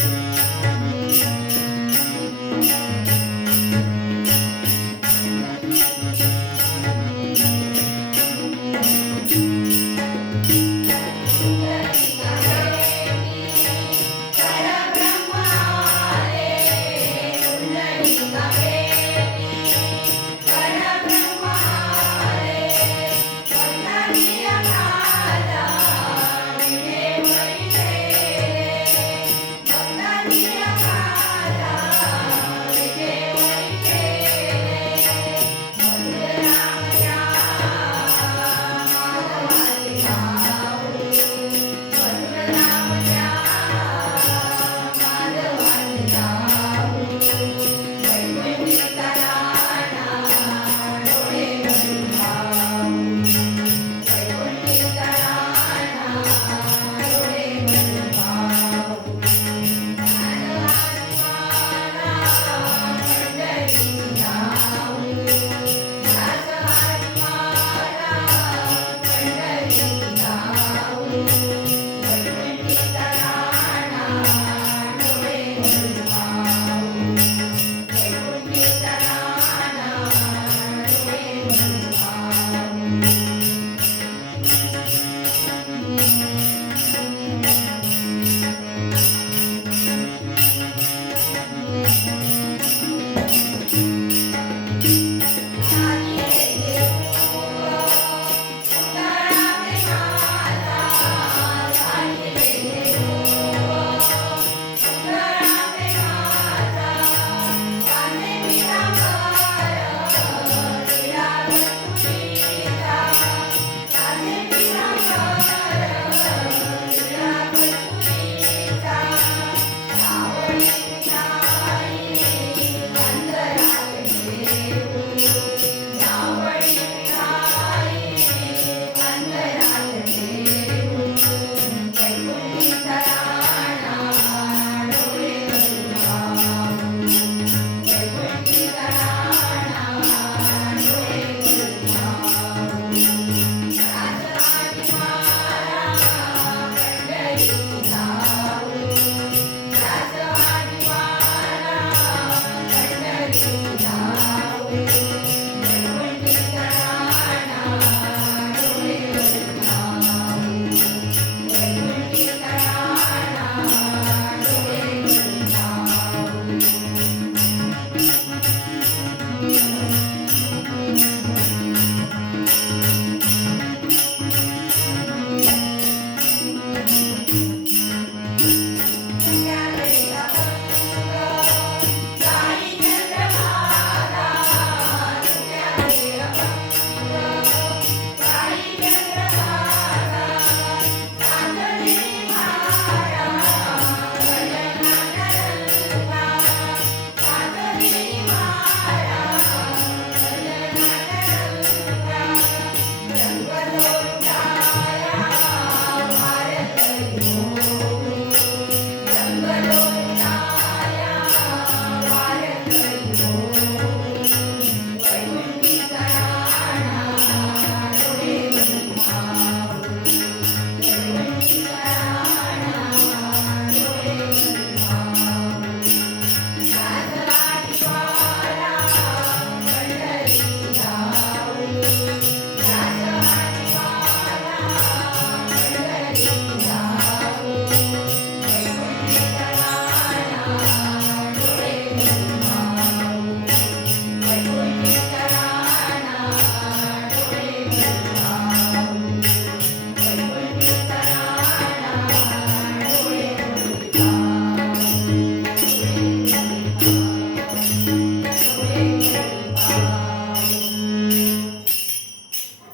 Thank you.